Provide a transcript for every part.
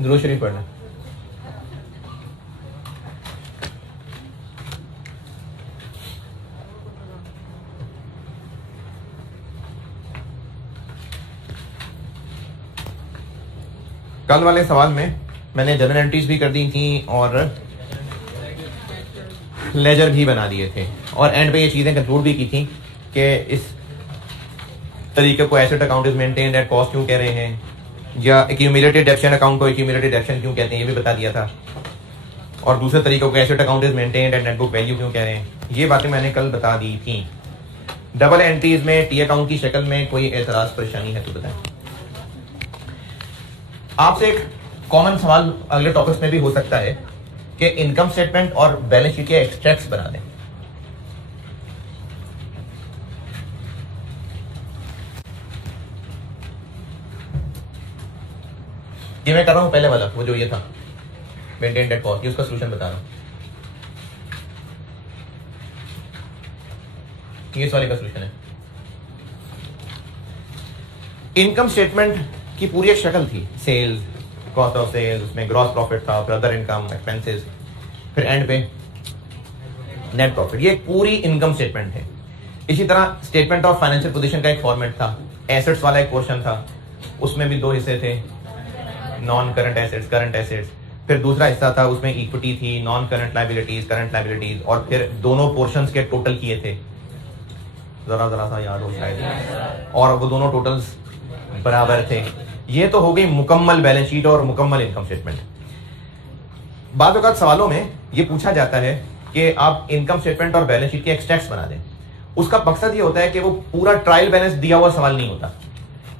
दुरूद शरीफ पढ़ना। कल वाले सवाल में मैंने जनरल एंट्रीज भी कर दी थी और लेजर भी बना दिए थे और एंड पे ये चीज़ें कंक्लूड भी की थी कि इस तरीके को asset account is maintained at cost क्यों कह रहे हैं, या एक्यूमुलेटेड डेप्शन अकाउंट को एक्यूमुलेटेड डेप्शन क्यों कहते हैं, ये भी बता दिया था। और दूसरे तरीकों को asset account is maintained at net book value क्यों कह रहे हैं, ये बातें मैंने कल बता दी थी। डबल एंट्रीज में टी अकाउंट की शक्ल में कोई एतराज परेशानी है तो बताएं। आपसे एक कॉमन सवाल अगले टॉपिक्स में भी हो सकता है कि इनकम स्टेटमेंट और बैलेंस शीट के एक्सट्रैक्ट्स बना दें। ये मैं कर रहा हूं पहले वाला, वो जो ये था मेंटेन एट कॉस्ट, ये उसका सॉल्यूशन बता रहा हूं। ये इस वाले का सॉल्यूशन है। इनकम स्टेटमेंट की पूरी एक शक्ल थी, सेल्स, कॉस्ट ऑफ सेल्स, उसमें ग्रॉस प्रॉफिट था, फिर अदर इनकम एक्सपेंसेस, फिर एंड पे नेट प्रॉफिट। ये एक पूरी इनकम स्टेटमेंट है। इसी तरह स्टेटमेंट ऑफ फाइनेंशियल पोजीशन का एक फॉर्मेट था, एसेट्स वाला एक पोर्शन था, उसमें भी दो हिस्से थे, non current assets, current assets. फिर दूसरा हिस्सा था, उसमें इक्विटी थी, non current liabilities, current liabilities, और फिर दोनों पोर्शंस के टोटल किए थे, जरा जरा सा याद हो शायद, और वो दोनों टोटल्स बराबर थे। ये तो हो गई मुकम्मल बैलेंस शीट और मुकम्मल इनकम स्टेटमेंट। बाद वक्त सवालों में ये पूछा जाता है कि आप इनकम स्टेटमेंट और बैलेंस शीट के एक्सट्रैक्ट्स बना दें। उसका मकसद ये होता है कि वो पूरा ट्रायल बैलेंस दिया हुआ सवाल नहीं होता,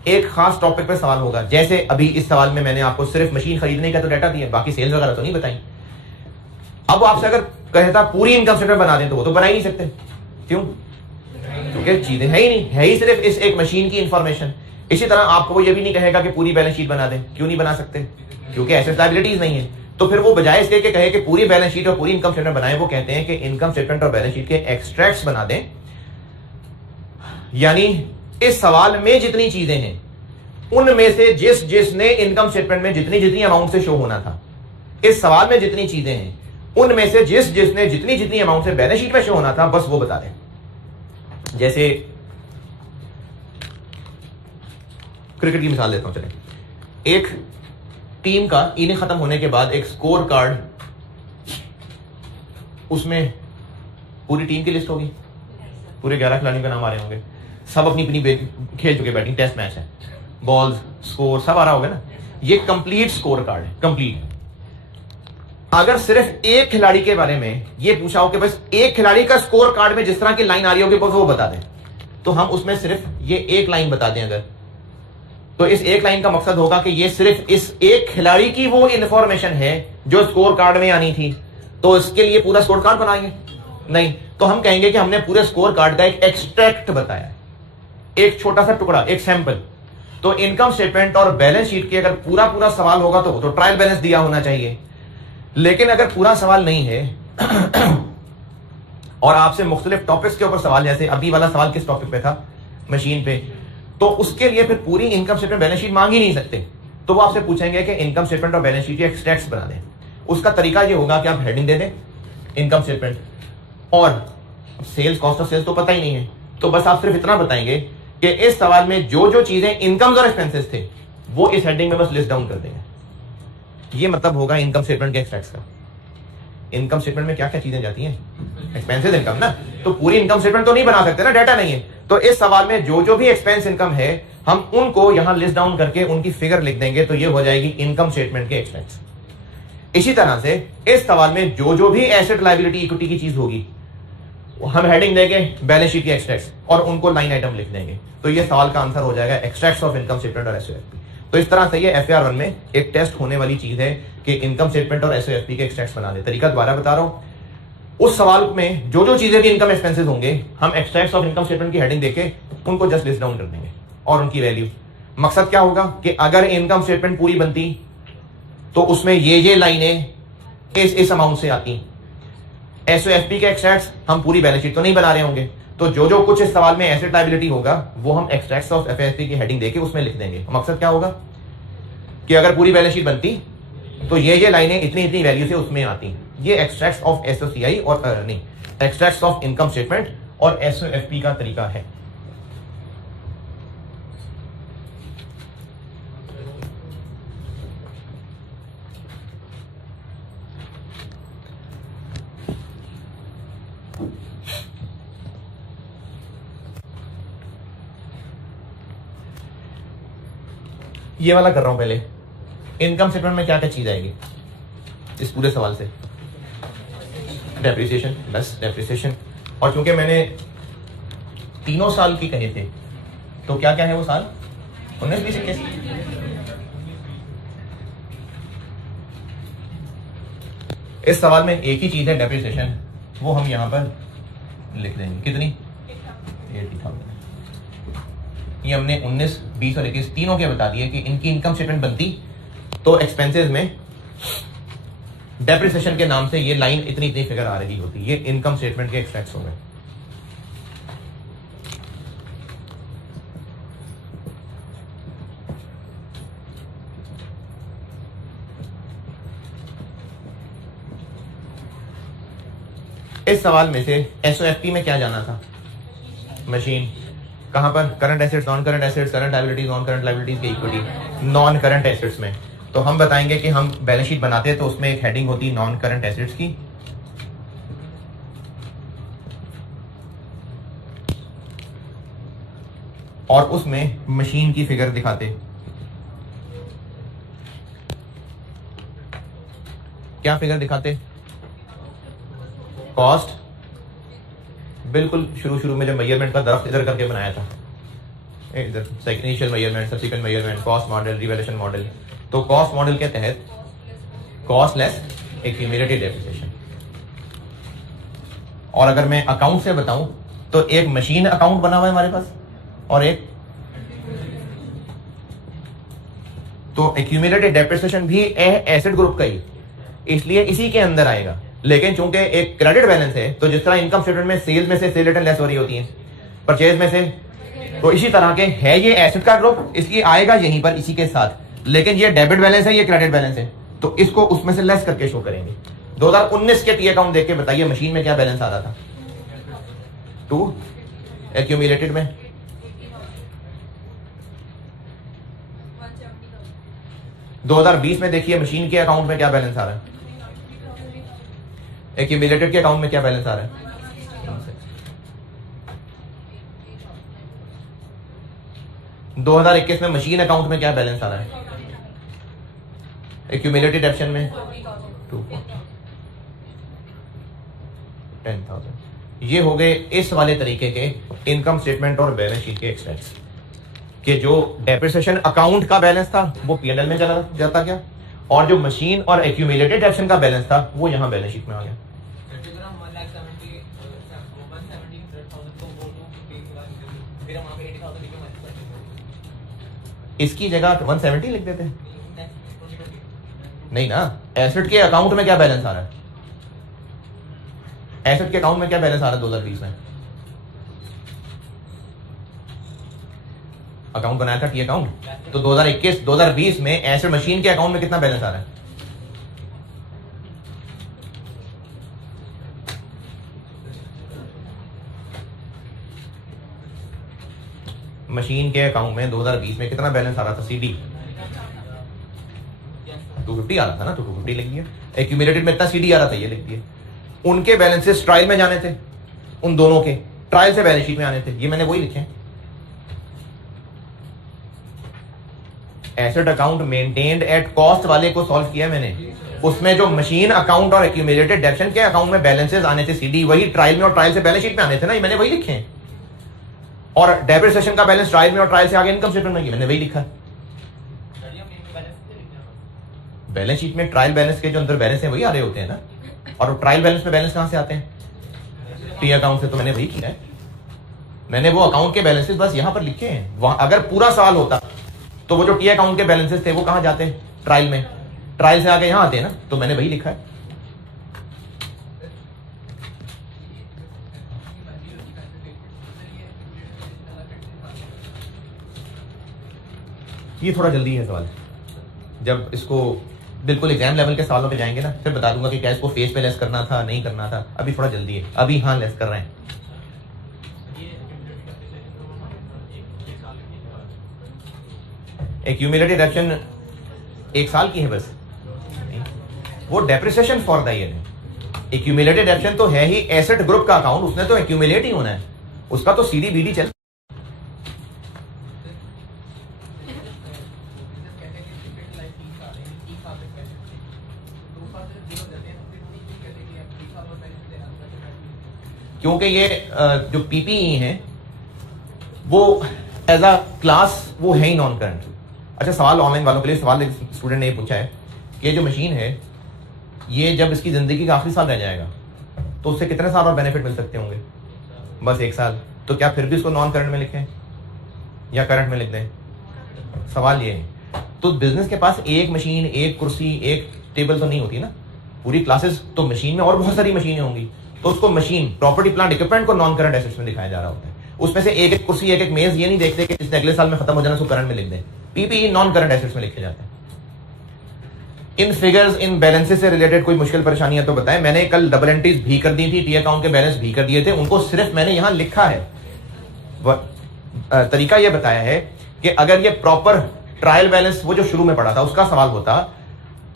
एक खास टॉपिक पे सवाल होगा। जैसे अभी इस सवाल में मैंने आपको सिर्फ मशीन खरीदने का तो डाटा दिया, बाकी सेल्स वगैरह तो नहीं बताई। अब आपसे अगर कहता पूरी इनकम स्टेटमेंट बना दें तो वो तो बना ही नहीं सकते। क्यों? क्योंकि चीजें है ही नहीं, है ही सिर्फ इस एक मशीन की इंफॉर्मेशन। इसी तरह आपको वो ये भी नहीं कहेगा कि पूरी बैलेंस शीट बना दें। क्यों नहीं बना सकते? क्योंकि एसेट लायबिलिटीज नहीं है। तो फिर वो बजाय इसके कि कहे कि पूरी बैलेंस शीट और पूरी इनकम स्टेटमेंट बनाए, वो कहते हैं कि इनकम स्टेटमेंट और बैलेंस शीट के एक्सट्रैक्ट्स बना दें। यानी इस सवाल में जितनी चीजें हैं उनमें से जिसने इनकम स्टेटमेंट में जितनी अमाउंट से शो होना था, इस सवाल में जितनी चीजें हैं उनमें से जिसने जितनी अमाउंट से बैलेंस शीट में शो होना था, बस वो बता दें। जैसे क्रिकेट की मिसाल देता हूं, चलें। एक टीम का इनिंग खत्म होने के बाद एक स्कोर कार्ड, उसमें पूरी टीम की लिस्ट होगी, पूरे 11 खिलाड़ियों के नाम आ रहे होंगे, सब अपनी अपनी खेल चुके, बैटिंग टेस्ट मैच है, बॉल्स, स्कोर सब आ रहा होगा ना। ये कंप्लीट स्कोर कार्ड है, कंप्लीट। अगर सिर्फ एक खिलाड़ी के बारे में ये पूछा हो कि बस एक खिलाड़ी का स्कोर कार्ड में जिस तरह की लाइन आ रही होगी बस वो बता दें, तो हम उसमें सिर्फ ये एक लाइन बता दें अगर, तो इस एक लाइन का मकसद होगा कि ये सिर्फ इस एक खिलाड़ी की वो इंफॉर्मेशन है जो स्कोर कार्ड में आनी थी, तो इसके लिए पूरा स्कोर कार्ड बनाएंगे नहीं, तो हम कहेंगे कि हमने पूरे स्कोर कार्ड का एक एक्सट्रैक्ट बताया, एक छोटा सा टुकड़ा, एक सैंपल। तो इनकम स्टेटमेंट और बैलेंस शीट की अगर पूरा सवाल होगा तो ट्रायल बैलेंस दिया होना चाहिए। लेकिन अगर पूरा सवाल नहीं है और आपसे मुख्तलिफ टॉपिक्स के ऊपर सवाल, जैसे अभी वाला सवाल किस टॉपिक पे था, मशीन पे, तो उसके लिए फिर पूरी इनकम स्टेटमेंट बैलेंस शीट मांग ही नहीं सकते। तो वो आपसे पूछेंगे कि इनकम स्टेटमेंट और बैलेंस शीट के एक्सट्रैक्ट्स बना दें। उसका तरीका ये होगा कि आप हेडिंग दे दें इनकम स्टेटमेंट, और सेल्स, कॉस्ट ऑफ सेल्स तो पता ही नहीं है, तो बस आप सिर्फ इतना बताएंगे कि इस सवाल में जो चीजें इनकम और एक्सपेंसेस थे वो इस हेडिंग में बस लिस्ट डाउन कर देंगे। ये मतलब होगा इनकम स्टेटमेंट के एक्सट्रैक्ट्स का। इनकम स्टेटमेंट में क्या क्या चीजें जाती हैं? एक्सपेंसेस, इनकम ना, तो पूरी इनकम स्टेटमेंट तो नहीं बना सकते ना, डाटा नहीं है। तो इस सवाल में जो भी एक्सपेंस इनकम है हम उनको यहां लिस्ट डाउन करके उनकी फिगर लिख देंगे, तो ये हो जाएगी इनकम स्टेटमेंट के एक्सपेंस। इसी तरह से इस सवाल में जो भी एसेट, लायबिलिटी, इक्विटी की चीज होगी हम हेडिंग देंगे बैलेंस शीट के एक्सट्रैक्ट्स और उनको लाइन आइटम लिख देंगे, तो ये सवाल का आंसर हो जाएगा एक्सट्रैक्ट्स ऑफ इनकम स्टेटमेंट और एसओएफपी। तो इस तरह से ये FAR 1 में एक टेस्ट होने वाली चीज है कि इनकम स्टेटमेंट और एसओएफपी के एक्सट्रैक्ट्स बना दे। तरीका दोबारा बता रहा हूं, उस सवाल में जो चीजें भी इनकम एक्सपेंसेस होंगे हम एक्सट्रैक्ट्स ऑफ इनकम स्टेटमेंट की हेडिंग देके उनको जस्ट लिस्ट डाउन कर देंगे और उनकी वैल्यू। मकसद क्या होगा कि अगर इनकम स्टेटमेंट पूरी बनती तो उसमें ये लाइनें इस अमाउंट से आती। एसओएफपी के एक्सट्रैक्ट्स हम पूरी बैलेंस शीट तो नहीं बना रहे होंगे, तो जो कुछ इस सवाल में एसेट लायबिलिटी होगा वो हम एक्सट्रैक्ट्स ऑफ एफएएसपी की हेडिंग देके उसमें लिख देंगे। मकसद क्या होगा कि अगर पूरी बैलेंस शीट बनती तो ये लाइनें इतनी इतनी वैल्यू से उसमें आती हैं। ये एक्सट्रैक्ट्स ऑफ एसओसीआई और नहीं, एक्सट्रैक्ट्स ऑफ इनकम स्टेटमेंट और एसओएफपी का तरीका है। ये वाला कर रहा हूं पहले। इनकम स्टेटमेंट में क्या क्या चीज आएगी इस पूरे सवाल से? डेप्रिसिएशन, बस डेप्रिसिएशन। और चूंकि मैंने 3 साल की कहे थे, तो क्या क्या है वो साल? 19, 20, 21। इस सवाल में एक ही चीज है डेप्रिसिएशन, वो हम यहां पर लिख देंगे। कितनी? 80,000। ये हमने 19, 20 और 21 तीनों के बता दिए कि इनकी इनकम स्टेटमेंट बनती तो एक्सपेंसेस में डेप्रिसिएशन के नाम से ये लाइन इतनी इतनी फिगर आ रही होती। ये इनकम स्टेटमेंट के एक्सपेक्ट्स हो गए। इस सवाल में से एसओएफपी में क्या जाना था? मशीन। कहां पर? Current assets, non current assets, current liabilities, non current liabilities के इक्विटी। नॉन करंट एसेट्स में तो हम बताएंगे कि हम बैलेंस शीट बनाते हैं तो उसमें एक हेडिंग होती है नॉन करंट एसेट्स की, और उसमें मशीन की फिगर दिखाते। क्या फिगर दिखाते? कॉस्ट। बिल्कुल शुरू में जब मेजरमेंट का दरख्त इधर करके बनाया था, इधर initial measurement, subsequent measurement, cost model, revaluation model. तो कॉस्ट मॉडल के तहत कॉस्ट लेस एक्यूमुलेटेड डेप्रिसिएशन। और अगर मैं अकाउंट से बताऊं तो एक मशीन अकाउंट बना हुआ है हमारे पास और एक, तो एक्यूमुलेटेड डेप्रिसिएशन भी एसेट ग्रुप का ही, इसलिए इसी के अंदर आएगा। लेकिन चूंकि एक क्रेडिट बैलेंस है, तो जिस तरह इनकम स्टेटमेंट में सेल्स में से सेल रिटर्न लेस हो रही होती है, परचेज में से, तो इसी तरह के है ये एसेट का ग्रुप, इसलिए आएगा यहीं पर इसी के साथ। लेकिन ये डेबिट बैलेंस है, ये क्रेडिट बैलेंस है, तो इसको उसमें से लेस करके शो करेंगे। 2019 के टी अकाउंट देख के बताइए मशीन में क्या बैलेंस आ रहा था? 2। एक्यूमुलेटेड में 2020 में देखिए मशीन के अकाउंट में क्या बैलेंस आ रहा है, एक्यूमुलेटेड के अकाउंट में क्या बैलेंस आ रहा है। 2021 में मशीन अकाउंट में क्या बैलेंस आ रहा है, एक्यूमुलेटेड ऑप्शन में 10,000। ये हो गए इस वाले तरीके के इनकम स्टेटमेंट और बैलेंस शीट के एक्सपेंस कि जो डेप्रिसिएशन अकाउंट का बैलेंस था वो पीएनएल में चला जाता गया, और जो मशीन और एक्यूमुलेटेड ऑप्शन का बैलेंस था वो यहां बैलेंस शीट में आ गया। इसकी जगह 170 लिख देते हैं। नहीं ना, एसेट के अकाउंट में क्या बैलेंस आ रहा है? एसेट के अकाउंट में क्या बैलेंस आ रहा है 2020 में? अकाउंट बनाया था टी अकाउंट, तो 2021 2020 में एसेट मशीन के अकाउंट में कितना बैलेंस आ रहा है? मशीन के अकाउंट में 2020 में कितना बैलेंस आ रहा था? सीडी 250 आ रहा था ना, तो 250 लिख दिया। एक्यूमुलेटेड में इतना सीडी आ रहा था, ये लिख दिया। उनके बैलेंसेस ट्रायल में जाने थे, उन दोनों के ट्रायल से बैलेंस शीट में आने थे, ये मैंने वही लिखे। Asset account maintained at cost वाले को सॉल्व किया मैंने, उसमें जो मशीन अकाउंट और एक्यूमुलेटेड डेप्शन के अकाउंट में बैलेंसेस आने थे सीडी, वही ट्रायल में और ट्रायल से बैलेंस शीट में आने थे ना, ये मैंने वही लिखे हैं। और डेप्रिसिएशन का बैलेंस ट्रायल में और ट्रायल से आगे इनकम स्टेटमेंट में, मैंने वही लिखा। बैलेंस शीट में ट्रायल बैलेंस के जो अंदर बैलेंस है वही आ रहे होते हैं ना, और ट्रायल बैलेंस में बैलेंस कहां से आते हैं? टी अकाउंट से। तो मैंने वही किया है, मैंने वो अकाउंट के बैलेंसेस बस यहां पर लिखे हैं। वहां अगर पूरा साल होता तो वो जो टी अकाउंट के बैलेंसेस थे वो कहां जाते हैं? ट्रायल में। ट्रायल से आगे यहां आते हैं ना, तो मैंने वही लिखा है। ये थोड़ा जल्दी है सवाल, जब इसको बिल्कुल एग्जाम लेवल के सवालों पे जाएंगे ना, फिर बता दूंगा कि क्या इसको फेस पे लेस करना था, नहीं करना था। अभी थोड़ा जल्दी है, अभी हाँ लेस कर रहे हैं। एक्यूमुलेटेड डेप्शन 1 साल की है बस, वो डेप्रिसिएशन फॉर द ईयर है। एक्यूमुलेटेड डेप्शन तो है ही एसेट ग्रुप का अकाउंट, उसने तो एक्यूमुलेट ही होना है, उसका तो सीडी बीडी चल। क्योंकि ये जो पीपीई है वो एज अ क्लास वो है ही नॉन करंट। अच्छा, सवाल ऑनलाइन वालों के लिए सवाल एक स्टूडेंट ने ये पूछा है कि ये जो मशीन है ये जब इसकी जिंदगी का आखिरी साल रह जाएगा तो उससे कितने साल और बेनिफिट मिल सकते होंगे? बस 1 साल। तो क्या फिर भी उसको नॉन करंट में लिखें या करंट में लिख दें? सवाल ये है। तो बिजनेस के पास एक मशीन, एक कुर्सी, एक टेबल तो नहीं होती ना, पूरी क्लासेस तो मशीन में और बहुत सारी मशीनें होंगी, तो उसको मशीन, प्रॉपर्टी, प्लांट, इक्विपमेंट को नॉन करंट एसेट्स में दिखाया जा रहा होता है। उसमें से एक एक कुर्सी, एक एक मेज ये नहीं देखते कि इसने अगले साल में खत्म हो जाना, उसको करंट में लिख दें। पीपीई नॉन करंट एसेट्स में लिखे जाते हैं। इन फिगर्स, इन बैलेंसेस से रिलेटेड कोई मुश्किल परेशानियां तो बताएं। मैंने कल डबल एंट्रीज भी कर दी थी, टी अकाउंट के बैलेंस भी कर दिए थे, उनको सिर्फ मैंने यहां लिखा है। तरीका यह बताया है कि अगर ये प्रॉपर ट्रायल बैलेंस वो जो शुरू में पड़ा था उसका सवाल होता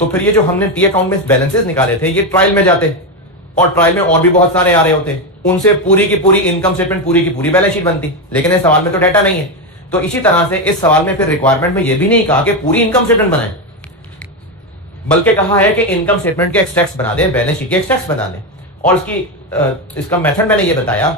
तो फिर ये जो हमने टी अकाउंट में बैलेंसेस निकाले थे ये ट्रायल में जाते, और ट्रायल में और भी बहुत सारे आ रहे होते, उनसे पूरी की पूरी इनकम स्टेटमेंट, पूरी की पूरी बैलेंस शीट बनती। लेकिन इस सवाल में तो डाटा नहीं है, तो इसी तरह से इस सवाल में फिर रिक्वायरमेंट में यह भी नहीं कहा कि पूरी इनकम स्टेटमेंट बनाए, बल्कि कहा है कि इनकम स्टेटमेंट के एक्सट्रैक्ट्स बना दें, बैलेंस शीट के एक्सट्रैक्ट्स बना दें। और इसका मेथड मैंने ये बताया।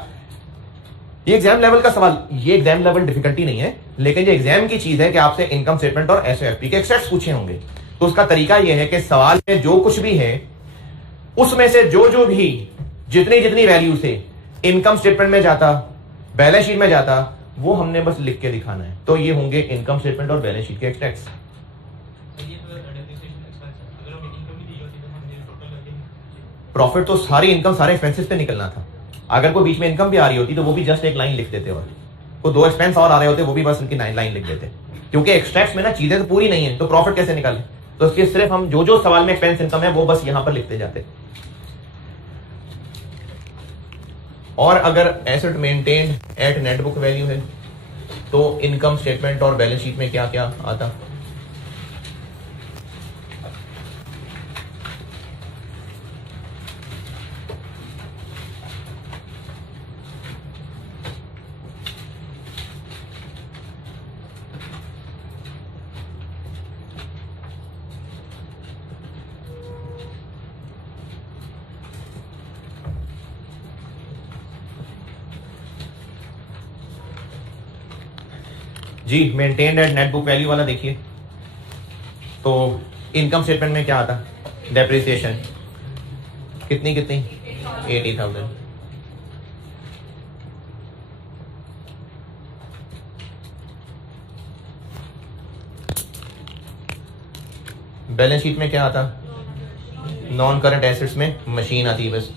ये एग्जाम लेवल का सवाल, ये एग्जाम लेवल डिफिकल्टी नहीं है, लेकिन ये एग्जाम की चीज है कि आपसे इनकम स्टेटमेंट और एसओएफपी के एक्सट्रैक्ट्स पूछे होंगे। तो उसका तरीका यह है कि सवाल में जो कुछ भी है उसमें से जो भी जितनी वैल्यू से इनकम स्टेटमेंट में जाता, बैलेंस शीट में जाता, वो हमने बस लिख के दिखाना है। तो ये होंगे इनकम स्टेटमेंट और बैलेंस शीट के एक्सट्रैक्ट्स। प्रॉफिट तो सारी इनकम सारे एक्सपेंसेस पे निकलना था। अगर कोई बीच में इनकम भी आ रही होती तो वो भी जस्ट एक लाइन लिख देते, और वो 2 एक्सपेंस और आ रहे होते वो भी बस उनकी 9 लाइन लिख देते, क्योंकि एक्सट्रैक्ट्स में ना चीजें तो पूरी नहीं है, तो प्रॉफिट कैसे निकाले? तो इसके सिर्फ हम जो सवाल में एक्सपेंस इनकम है वो बस यहां पर लिखते जाते। और अगर asset maintained at net book value है तो इनकम स्टेटमेंट और बैलेंस शीट में क्या क्या आता? जी, maintained at net book value वाला देखिए, तो इनकम स्टेटमेंट में क्या आता? डेप्रिसिएशन कितनी 80,000। बैलेंस शीट में क्या आता? नॉन करंट एसेट्स में मशीन आती है बस।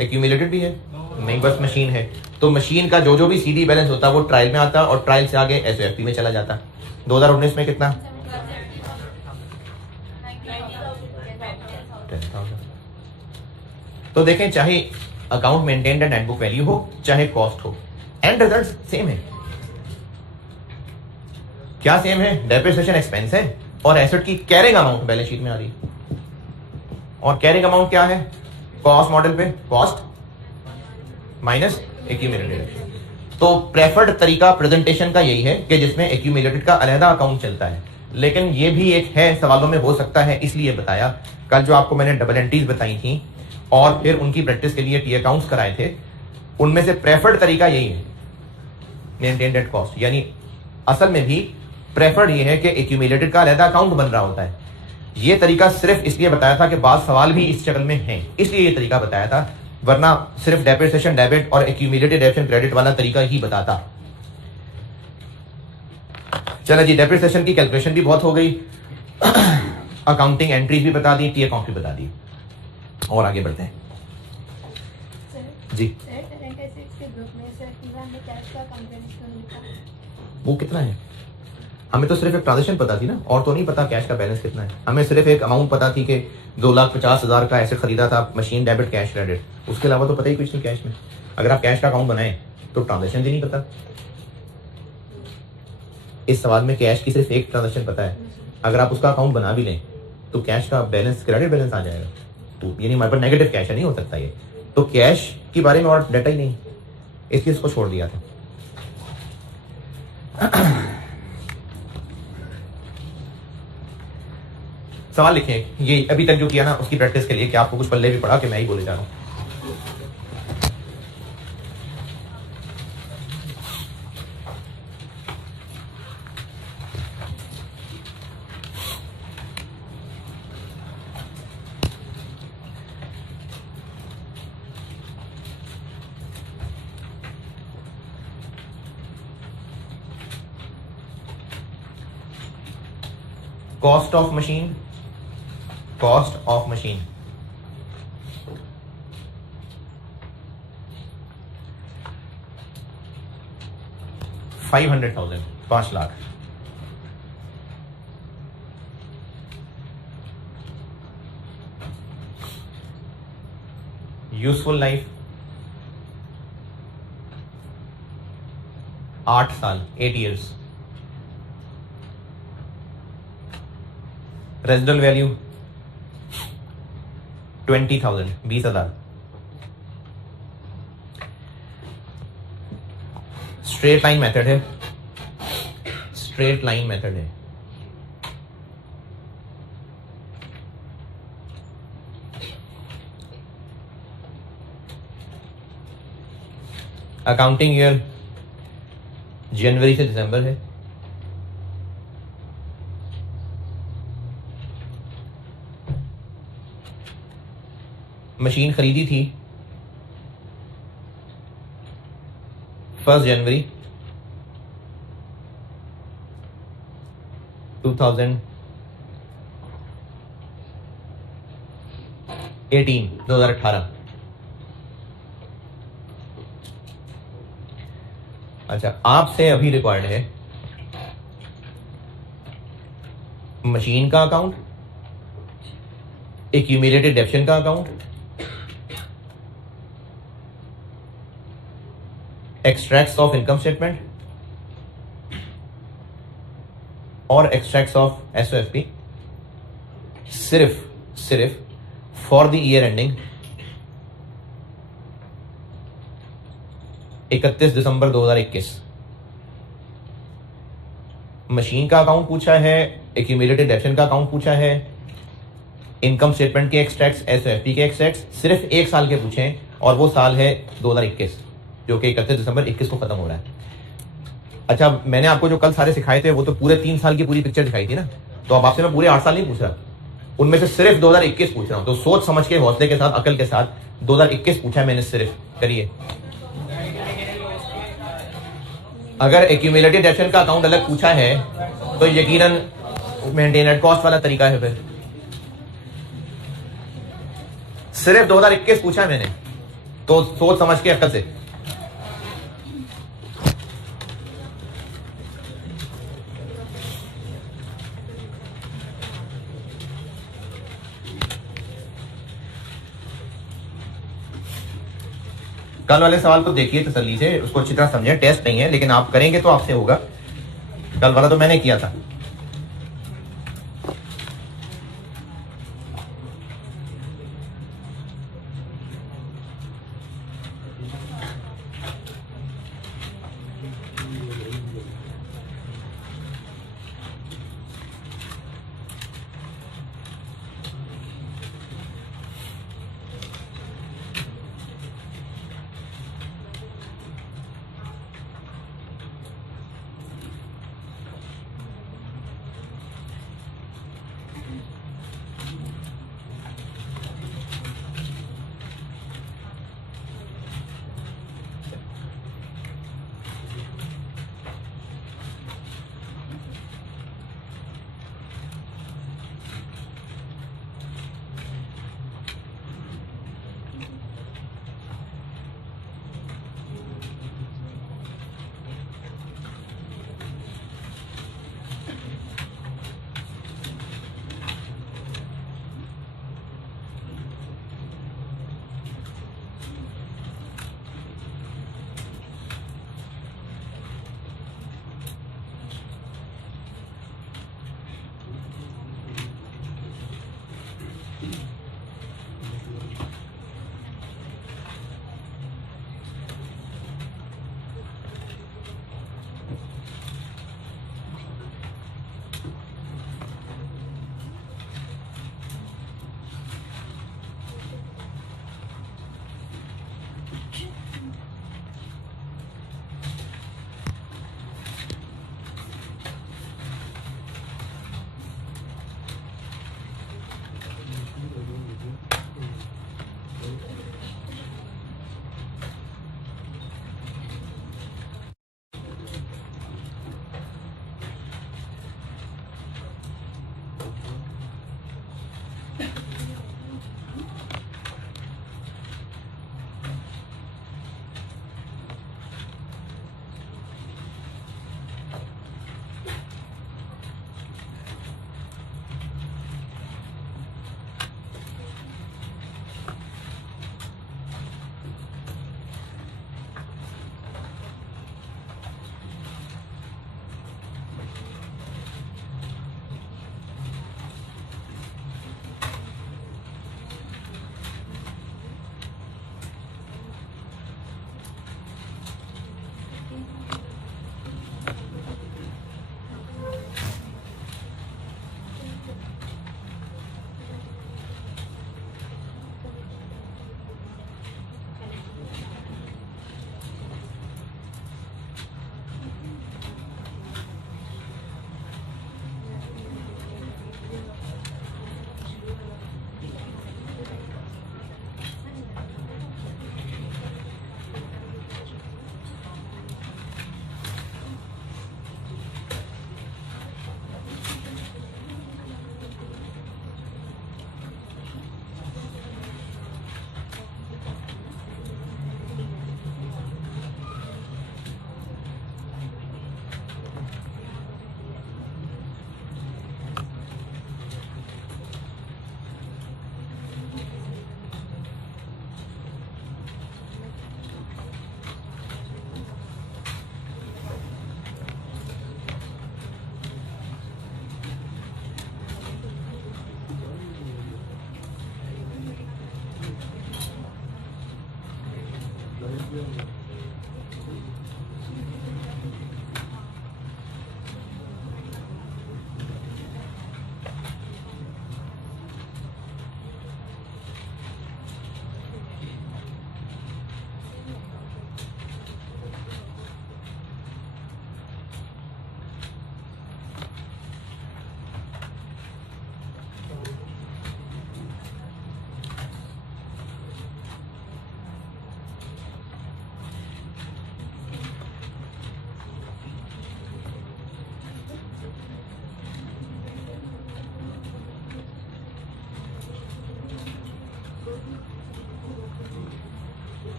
एक्यूमुलेटेड भी है नहीं, बस मशीन है। तो मशीन का जो भी सीडी बैलेंस होता है वो ट्रायल में आता, और ट्रायल से आगे एसओएफपी में चला जाता। 2019 में कितना? 10,000। तो देखें, चाहे account maintained net book value हो चाहे कॉस्ट हो, एंड रिजल्ट सेम है। क्या सेम है? डेप्रिसिएशन एक्सपेंस है और एसेट की कैरिंग अमाउंट बैलेंस शीट में आ रही। और कैरिंग अमाउंट क्या है? कॉस्ट मॉडल पे कॉस्ट माइनस एक्यूमुलेटेड। तो प्रेफर्ड तरीका प्रेजेंटेशन का यही है कि जिसमें एक्यूमुलेटेड का अलहदा अकाउंट चलता है, लेकिन ये भी एक है, सवालों में हो सकता है, इसलिए बताया। कल जो आपको मैंने डबल एंट्रीज बताई थी और फिर उनकी प्रैक्टिस के लिए टी अकाउंट्स कराए थे, उनमें से प्रेफर्ड तरीका यही है, मेंटेन्ड एट कॉस्ट। यानी असल में भी प्रेफर्ड ये है कि एक्यूमुलेटेड का अलहदा अकाउंट बन रहा होता है। ये तरीका सिर्फ इसलिए बताया था कि बाद सवाल भी इस शक्ल में हैं, इसलिए ये तरीका बताया था, वरना सिर्फ डेप्रिसिएशन डेबिट और एक्यूमुलेटेड डेप्रिसिएशन क्रेडिट वाला तरीका ही बताता। चलो जी, डेप्रिसिएशन की कैलकुलेशन भी बहुत हो गई, अकाउंटिंग एंट्रीज भी बता दी, टी अकाउंट भी बता दी, और आगे बढ़ते हैं जी। वो कितना है? हमें तो सिर्फ एक ट्रांजेक्शन पता थी ना, और तो नहीं पता कैश का बैलेंस कितना है। हमें सिर्फ एक अमाउंट पता थी कि 2,50,000 का ऐसे खरीदा था, मशीन डेबिट कैश क्रेडिट, उसके अलावा तो पता ही कुछ नहीं कैश में। अगर आप कैश का अकाउंट बनाएं तो ट्रांजेक्शन भी नहीं पता। इस सवाल में कैश की सिर्फ एक ट्रांजेक्शन पता है, अगर आप उसका अकाउंट बना भी लें तो कैश का बैलेंस क्रेडिट बैलेंस आ जाएगा, तो यानी हमारे पास नेगेटिव कैश है, नहीं हो सकता ये। तो कैश के बारे में और डाटा ही नहीं, इसलिए इसको छोड़ दिया था। सवाल लिखें, ये अभी तक जो किया ना उसकी प्रैक्टिस के लिए, कि आपको कुछ पल्ले भी पड़ा कि मैं ही बोले जा रहा हूं। Cost of machine, cost of machine, $500,000, 5 lakh. Useful life 8 साल, 8 years। Residual value 20,000, 20,000। Straight line method है, स्ट्रेट लाइन मेथड है। अकाउंटिंग ईयर जनवरी से दिसंबर है। मशीन खरीदी थी 1 जनवरी 2018। अच्छा, आपसे अभी रिक्वायर्ड है मशीन का अकाउंट, एक्यूमुलेटेड डेप्शन का account, extracts of income statement और एक्सट्रैक्ट्स ऑफ एसओएफपी, सिर्फ for the year ending 31 December 2021। Machine का अकाउंट पूछा है, एक्यूमुलेटेड डेप्शन का अकाउंट पूछा है, इनकम स्टेटमेंट के एक्सट्रैक्ट्स, एसओएफपी के एक्सट्रैक्ट्स सिर्फ 1 साल के पूछे हैं, और वो साल है 2021, जो कि 31 दिसंबर 21 को खत्म हो रहा है। अच्छा, मैंने आपको जो कल सारे सिखाए थे वो तो पूरे 3 साल की पूरी पिक्चर दिखाई थी ना, तो अब आपसे मैं पूरे 8 साल नहीं पूछ रहा, उनमें से सिर्फ 2021 पूछ रहा हूं। तो सोच समझ के, हौसले के साथ, अकल के साथ 2021 पूछा है मैंने सिर्फ, करिए। अगर एक्यूमुलेटेड डेप्शन का अकाउंट अलग पूछा है तो यकीनन मेंटेनेड कॉस्ट वाला तरीका है। फिर सिर्फ 2021 पूछा है मैंने, तो सोच समझ के, अकल से। कल वाले सवाल को देखिए तसल्ली से, उसको अच्छी तरह समझें। टेस्ट नहीं है, लेकिन आप करेंगे तो आपसे होगा। कल वाला तो मैंने किया था।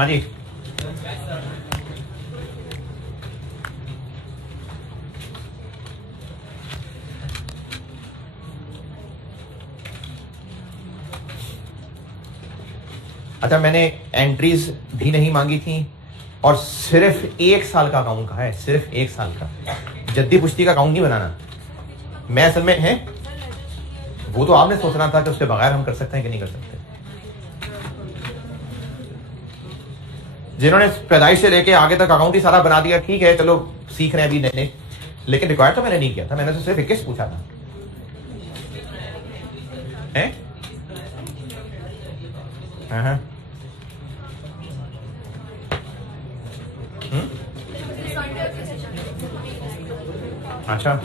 हाँ जी, अच्छा मैंने एंट्रीज भी नहीं मांगी थी और सिर्फ 1 साल का अकाउंट कहा है, सिर्फ 1 साल का। जद्दी पुश्ती का अकाउंट नहीं बनाना। मैं असल में है वो तो आपने सोचना था कि उसके बगैर हम कर सकते हैं कि नहीं कर सकते। जिन्होंने पैदाइश से लेके आगे तक अकाउंट ही सारा बना दिया, ठीक है चलो सीख रहे हैं अभी नए, लेकिन रिक्वायर्ड तो मैंने नहीं किया था। मैंने तो सिर्फ 21 पूछा था है? हाँ। अच्छा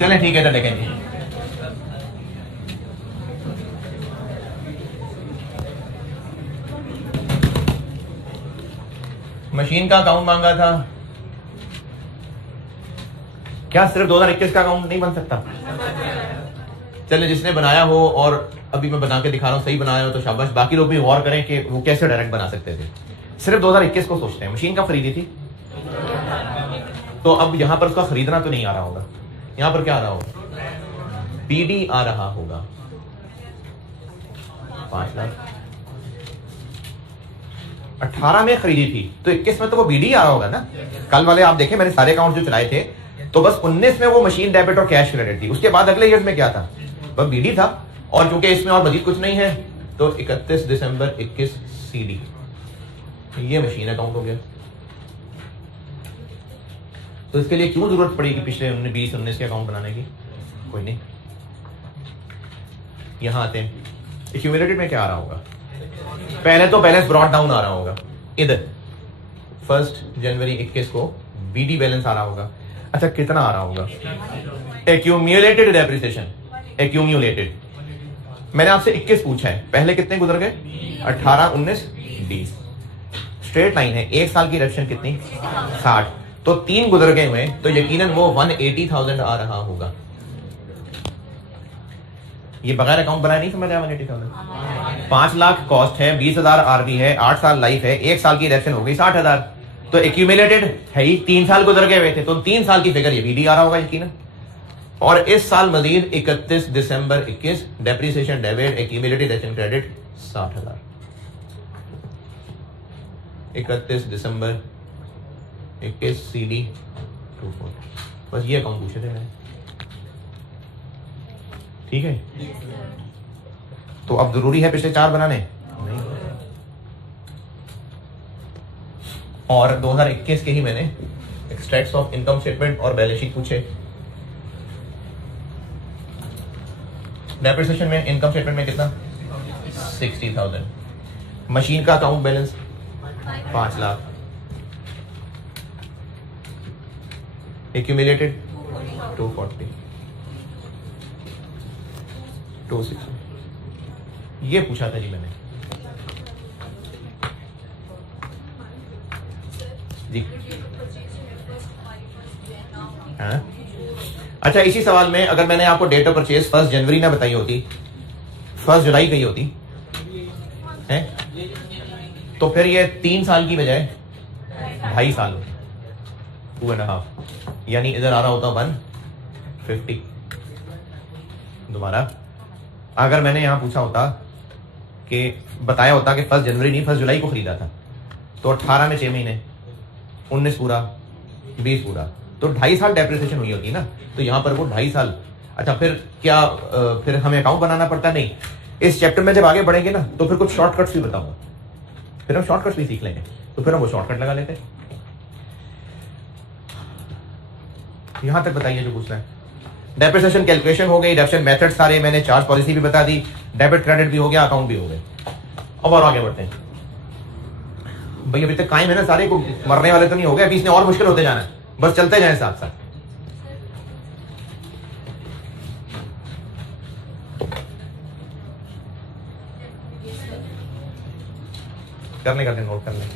चलें ठीक है तो देखेंगे। मशीन का अकाउंट मांगा था, क्या सिर्फ 2021 का अकाउंट नहीं बन सकता? चले जिसने बनाया हो, और अभी मैं बना के दिखा रहा हूं, सही बनाया हो तो शाबाश, बाकी लोग भी गौर करें कि वो कैसे डायरेक्ट बना सकते थे। सिर्फ 2021 को सोचते हैं। मशीन का खरीदी थी तो अब यहां पर उसका खरीदना तो नहीं आ रहा होगा, यहां पर क्या आ रहा होगा? बीडी आ रहा होगा 5 लाख। 18 में खरीदी थी तो 21 में तो वो बीडी आ रहा होगा ना। कल वाले आप देखें मैंने सारे अकाउंट जो चलाए थे तो बस 19 में वो मशीन डेबिट और कैश क्रेडिट थी, उसके बाद अगले ईयर में क्या था? बस बीडी था। और चूंकि इसमें और मजीद कुछ नहीं है तो 31 दिसंबर 21 सीडी, ये मशीन अकाउंट हो गया। तो इसके लिए क्यों जरूरत पड़ी कि पिछले 20-19 के अकाउंट बनाने की? कोई नहीं। यहां आते हैं, एक्यूमुलेटेड में क्या आ रहा होगा? पहले तो बैलेंस ब्रॉट डाउन आ रहा होगा इधर 1 जनवरी 21 को बीडी बैलेंस आ रहा होगा। अच्छा कितना आ रहा होगा? Accumulated depreciation, accumulated. मैंने आपसे 21 पूछा है, पहले कितने गुजर गए? 18, 19, 20। स्ट्रेट लाइन है, 1 साल की रिडक्शन कितनी? 60। तो 3 गुजर गए हुए, तो यकीनन वो 180,000 आ रहा होगा। ये बगैर अकाउंट बनाया नहीं समझ आया? 180,000। 5 लाख कॉस्ट है, 20,000 आरबी है, 8 साल लाइफ है, 1 साल की रिडक्शन हो गई 60,000। तो एक्यूमुलेटेड है ही, 3 साल गुजर गए हुए थे, तो 3 साल की फिगर ये बीडी आ रहा होगा यकीनन। और इस साल मजीद 31 दिसंबर 21 depreciation debit accumulated reduction credit 60,000। 31 दिसंबर 21 सीडी 24। बस ये अकाउंट पूछे थे मैंने, ठीक है। तो अब जरूरी है पिछले 4 बनाने? नहीं। और 2021 के ही मैंने एक्सट्रैक्ट्स ऑफ इनकम स्टेटमेंट और बैलेंस शीट पूछे। डेप्रिसिएशन में इनकम स्टेटमेंट में कितना? 60,000। मशीन का अकाउंट बैलेंस 5 लाख। एक्यूमुलेटेड 240, 260। ये पूछा था जी मैंने जी। हाँ? अच्छा इसी सवाल में अगर मैंने आपको डेट ऑफ परचेज 1 जनवरी ना बताई होती, 1 जुलाई कही होती है, तो फिर ये 3 साल की बजाय 2.5 साल, 2.5, यानी इधर आ रहा होता 150। दोबारा अगर मैंने यहां पूछा होता कि बताया होता कि 1 जनवरी नहीं 1 जुलाई को खरीदा था, तो 18 में 6 महीने, 19 पूरा, 20 पूरा, तो 2.5 साल डेप्रिसिएशन हुई होती ना। तो यहां पर वो 2.5 साल। अच्छा फिर क्या फिर हमें अकाउंट बनाना पड़ता? नहीं। इस चैप्टर में जब आगे बढ़ेंगे ना तो फिर कुछ शॉर्टकट्स भी बताऊंगा, फिर हम शॉर्टकट्स भी सीख लेंगे, तो फिर हम वो शॉर्टकट लगा लेते हैं। यहां तक बताइए जो पूछना है। डेप्रिसिएशन कैलकुलेशन हो गई, डिडक्शन मेथड सारे मैंने, चार्ज पॉलिसी भी बता दी, डेबिट क्रेडिट भी हो गया, अकाउंट भी हो गए। अब और आगे बढ़ते हैं भाई, अभी तक कायम है ना सारे, को मरने वाले तो नहीं हो गए, अभी इसने और मुश्किल होते जाना है, बस चलते जाए साथ साथ। करने नोट कर लें।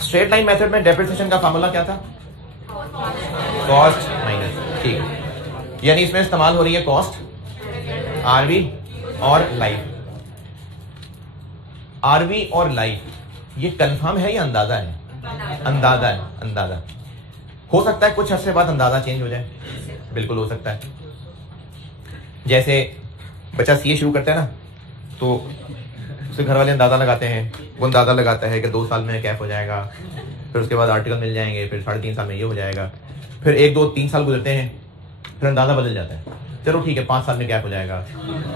स्ट्रेट लाइन मेथड में डेप्रिसिएशन का फार्मूला क्या था? कॉस्ट माइनस, ठीक है, यानी इसमें इस्तेमाल हो रही है कॉस्ट, आरवी और लाइफ। आरवी और लाइफ ये कंफर्म है या अंदाजा है? अंदाजा है, अंदाजा। हो सकता है कुछ अरसे बाद अंदाजा चेंज हो जाए, बिल्कुल हो सकता है। जैसे बच्चा सीए शुरू करता है ना, तो उसके घर वाले अंदाजा लगाते हैं, वो अंदाजा लगाता है कि 2 साल में कैफ हो जाएगा, फिर उसके बाद आर्टिकल मिल जाएंगे, फिर 3.5 साल में ये हो जाएगा, फिर 1, 2, 3 साल गुजरते हैं, फिर अंदाजा बदल जाता है, चलो ठीक है 5 साल में कैफ हो जाएगा,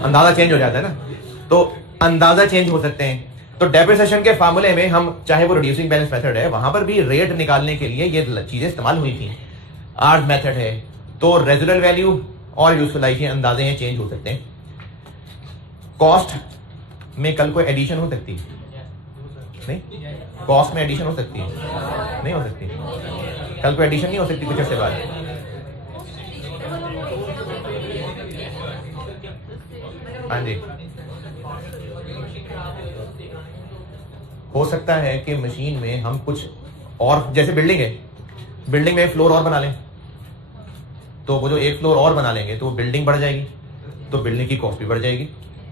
अंदाजा चेंज हो जाता है ना। तो अंदाजा चेंज हो सकते हैं। तो डेप्रिसिएशन के फार्मूले में हम, चाहे वो रिड्यूसिंग बैलेंस मेथड है, वहां पर भी रेट निकालने के लिए ये चीजें इस्तेमाल हुई थी। आर्ट मेथड है तो रेजिडुअल वैल्यू और यूजफुल लाइफ के अंदाजे हैं, चेंज हो सकते हैं। कॉस्ट में कल कोई एडिशन हो सकती है? नहीं, कॉस्ट में एडिशन हो सकती है? नहीं हो सकती, कल कोई एडिशन नहीं हो सकती कुछ अर्से बाद। हाँ जी, हो सकता है कि मशीन में हम कुछ और, जैसे बिल्डिंग है, बिल्डिंग में एक फ्लोर और बना लें, तो वो जो एक फ्लोर और बना लेंगे तो बिल्डिंग बढ़ जाएगी, तो बिल्डिंग की कॉस्ट भी बढ़ जाएगी,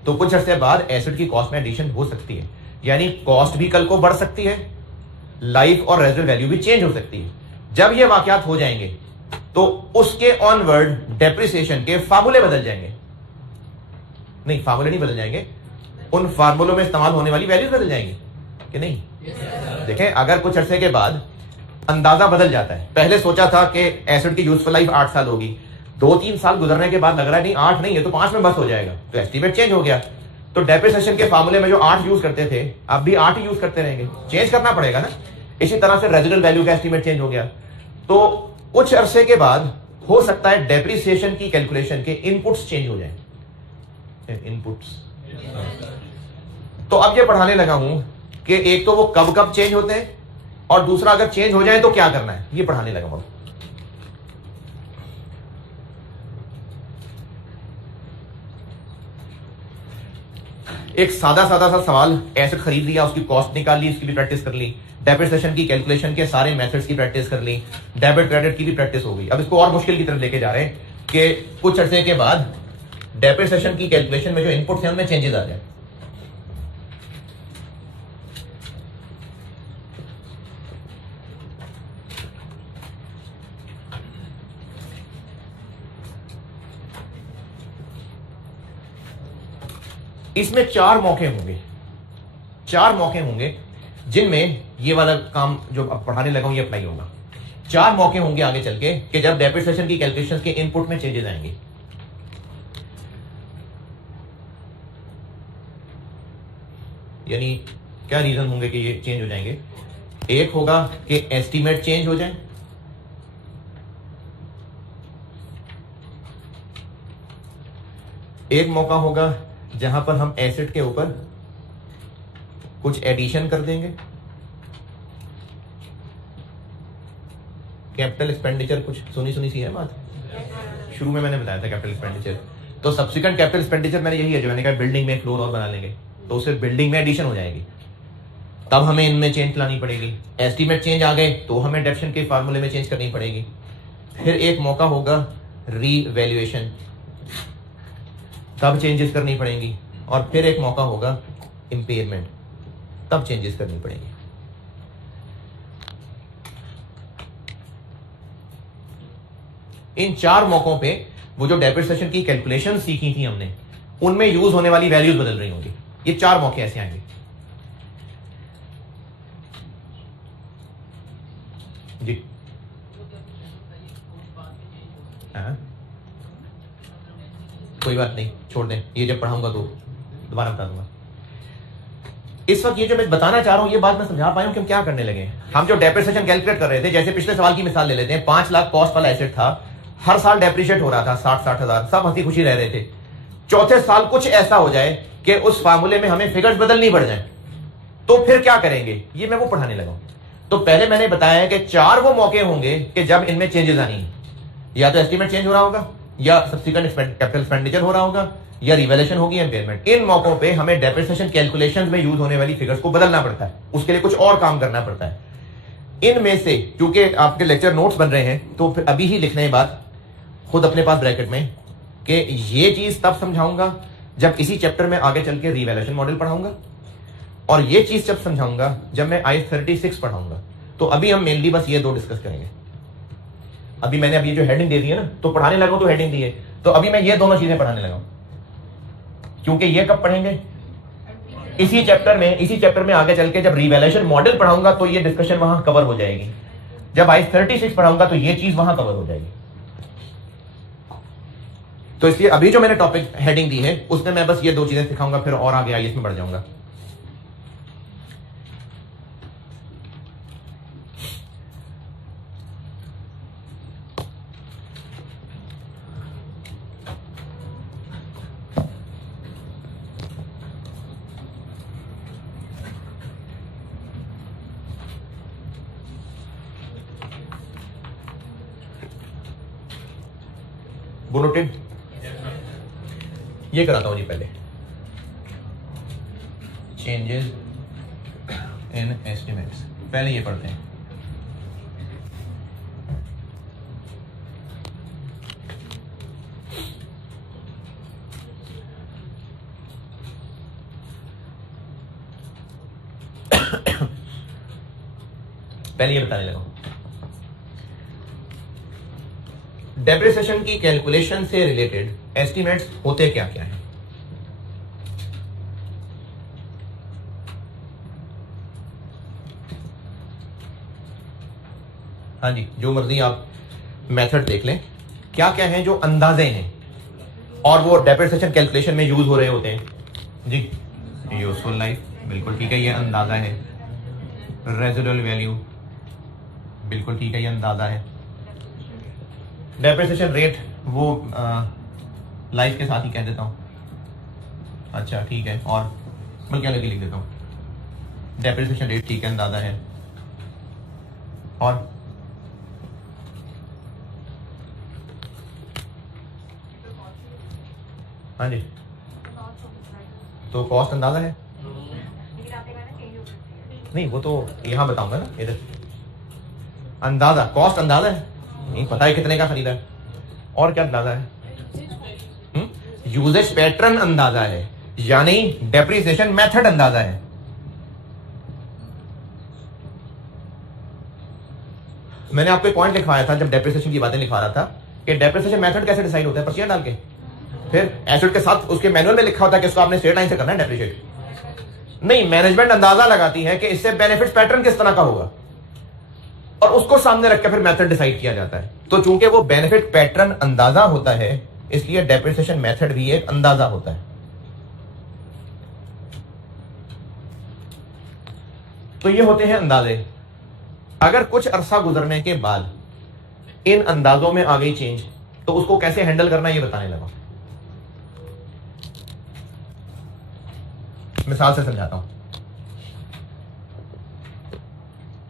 तो कुछ अर्से बाद एसेट की कॉस्ट में एडिशन हो सकती है। यानी कॉस्ट भी कल को बढ़ सकती है, लाइफ और रेजिडुअल वैल्यू भी चेंज हो सकती है। जब ये वाकयात हो जाएंगे तो उसके ऑनवर्ड डेप्रिसिएशन के फार्मूले बदल जाएंगे। नहीं, फार्मूले नहीं बदल जाएंगे, उन फार्मूलों में इस्तेमाल होने वाली वैल्यूज बदल जाएंगी कि नहीं? देखें, अगर कुछ अरसे के बाद अंदाजा बदल जाता है, पहले सोचा था कि एसेट की यूजफुल लाइफ 8 साल होगी, 2-3 साल गुजरने के बाद लग रहा है नहीं 8 नहीं है तो 5 में बस हो जाएगा, तो एस्टीमेट चेंज हो गया। तो डेप्रिसिएशन के फार्मूले में जो 8 यूज करते थे, अब भी 8 ही यूज करते रहेंगे, चेंज करना पड़ेगा ना। इसी तरह से रेजिडुअल वैल्यू का एस्टीमेट चेंज हो गया। तो कुछ अरसे के बाद हो सकता है डेप्रिसिएशन की कैलकुलेशन के इनपुट्स चेंज हो जाए, इनपुट्स। तो अब ये पढ़ाने लगा हूं कि एक तो वो कब कब चेंज होते हैं, और दूसरा अगर चेंज हो जाए तो क्या करना है, ये पढ़ाने लगा हूं। एक सादा सादा सा सवाल, एसेट खरीद लिया, उसकी कॉस्ट निकाल ली, उसकी भी प्रैक्टिस कर ली, डेप्रिसिएशन की कैलकुलेशन के सारे मेथड्स की प्रैक्टिस कर ली, डेबिट क्रेडिट की भी प्रैक्टिस हो गई। अब इसको और मुश्किल की तरफ लेके जा रहे हैं कि कुछ अरसे के बाद डेप्रिसिएशन की कैलकुलेशन में जो इनपुट्स हैं उनमें चेंजेस आ जाए। इसमें 4 मौके होंगे, 4 मौके होंगे जिनमें ये वाला काम जो अब पढ़ाने लगा हूं ये अप्लाई होगा। 4 मौके होंगे आगे चल के कि जब डेप्रिसिएशन की कैलकुलेशन के इनपुट में चेंजेस आएंगे। यानी क्या रीजन होंगे कि ये चेंज हो जाएंगे? एक होगा कि एस्टीमेट चेंज हो जाए, एक मौका होगा जहां पर हम एसेट के ऊपर कुछ एडिशन कर देंगे, कैपिटल एक्सपेंडिचर, कुछ सुनी सी है बात, शुरू में मैंने बताया था कैपिटल एक्सपेंडिचर। तो सब्सिक्वेंट कैपिटल एक्सपेंडिचर मैंने यही है जो मैंने कहा, बिल्डिंग में फ्लोर और बना लेंगे तो उससे बिल्डिंग में एडिशन हो जाएगी, तब हमें इनमें चेंज लानी पड़ेगी। एस्टीमेट चेंज आ गए तो हमें डेप्रिसिएशन के फार्मूले में चेंज करनी पड़ेगी। फिर एक मौका होगा रीवैल्यूएशन, तब चेंजेस करनी पड़ेंगी। और फिर एक मौका होगा इंपेयरमेंट, तब चेंजेस करनी पड़ेंगी। इन 4 मौकों पे वो जो डेप्रिसिएशन की कैलकुलेशन सीखी थी हमने, उनमें यूज होने वाली वैल्यूज बदल रही होंगी। ये 4 मौके ऐसे आएंगे जी। हाँ, कोई बात नहीं, छोड़ दें, ये जब पढ़ाऊंगा तो दोबारा बता दूंगा। इस वक्त ये जो मैं बताना चाह रहा हूं, ये बात मैं समझा पाया हूं कि हम क्या करने लगे। हम जो डेप्रिसिएशन कैलकुलेट कर रहे थे, जैसे पिछले सवाल की मिसाल ले लेते हैं, 5 लाख कॉस्ट वाला एसेट था, हर साल डेप्रिशिएट हो रहा था 60 हजार, सब हंसी खुशी रह रहे थे। चौथे साल कुछ ऐसा हो जाए कि उस फार्मूले में हमें फिगर्स बदलनी पड़ जाए, तो फिर क्या करेंगे, ये मैं वो पढ़ाने लगा हूं। तो पहले मैंने बताया कि 4 वो मौके होंगे कि जब इनमें चेंजेस आनी है, या तो एस्टीमेट चेंज हो रहा होगा, या सब्सिक्वेंट कैपिटल एक्सपेंडिचर हो रहा होगा, या रिवैल्यूएशन होगी, इम्पेयरमेंट। इन मौकों पे हमें डेप्रिसिएशन कैलकुलेशंस में यूज होने वाली फिगर्स को बदलना पड़ता है, उसके लिए कुछ और काम करना पड़ता है। इनमें से क्योंकि आपके लेक्चर नोट्स बन रहे हैं तो फिर अभी ही लिखना है बात खुद अपने पास ब्रैकेट में कि ये चीज तब समझाऊंगा जब इसी चैप्टर में आगे चल के रीवैल्यूएशन मॉडल पढ़ाऊंगा, और ये चीज जब समझाऊंगा जब मैं IS-36 पढ़ाऊंगा। तो अभी हम मेनली बस ये दो डिस्कस करेंगे। अभी मैंने अभी जो हेडिंग दे दी है ना, तो पढ़ाने लगा तो हेडिंग दी है, तो अभी मैं ये दोनों चीजें पढ़ाने लगा, क्योंकि ये कब पढ़ेंगे इसी चैप्टर में आगे चल के जब रिवैल्यूएशन मॉडल पढ़ाऊंगा तो ये डिस्कशन वहां कवर हो जाएगी। जब IS-36 पढ़ाऊंगा तो ये चीज वहां कवर हो जाएगी। तो इसलिए अभी जो मैंने टॉपिक हेडिंग दी है उसमें मैं बस ये दो चीजें सिखाऊंगा, फिर और आगे IS में बढ़ जाऊंगा। नोटेड? ये कराता हूं जी पहले, चेंजेस इन एस्टिमेट्स, पहले ये पढ़ते हैं। पहले ये बताने लगा डेप्रिसिएशन की कैलकुलेशन से रिलेटेड एस्टिमेट्स होते क्या क्या है। हाँ जी, जो मर्जी आप मेथड देख लें, क्या क्या है जो अंदाजे हैं और वो डेप्रिसिएशन कैलकुलेशन में यूज हो रहे होते हैं जी। यूजफुल लाइफ, बिल्कुल ठीक है, ये अंदाजा है। रेजिडुअल वैल्यू, बिल्कुल ठीक है, ये अंदाजा है। डेप्रिसिएशन रेट वो लाइफ के साथ ही कह देता हूं, अच्छा ठीक है, और मैं क्या लगे लिख देता हूं डेप्रिसिएशन रेट, ठीक है, अंदाजा है। और हाँ जी, तो कॉस्ट अंदाजा है नहीं, वो तो यहां बताऊंगा ना, इधर अंदाजा, कॉस्ट अंदाजा है, नहीं पता है कितने का खरीदा है। और क्या अंदाजा है? यूजेज पैटर्न अंदाजा है, यानी डेप्रिसिएशन मेथड अंदाजा है। मैंने आपको एक पॉइंट लिखवाया था जब डेप्रिसिएशन की बातें लिखवा रहा था कि डेप्रिसिएशन मेथड कैसे डिसाइड होता है, पर्चियां डाल के। फिर एसेट के साथ उसके मैनुअल में लिखा होता है कि इसको आपने स्ट्रेट लाइन से करना है डेप्रिशिएट। नहीं, मैनेजमेंट अंदाजा लगाती है कि इससे बेनिफिट पैटर्न किस तरह का होगा और उसको सामने रख के फिर मेथड डिसाइड किया जाता है। तो चूंकि वो बेनिफिट पैटर्न अंदाजा होता है, इसलिए डेप्रिसिएशन मेथड भी एक अंदाजा होता है। तो ये होते हैं अंदाजे। अगर कुछ अरसा गुजरने के बाद इन अंदाजों में आ गई चेंज, तो उसको कैसे हैंडल करना ये बताने लगा। मिसाल से समझाता हूं,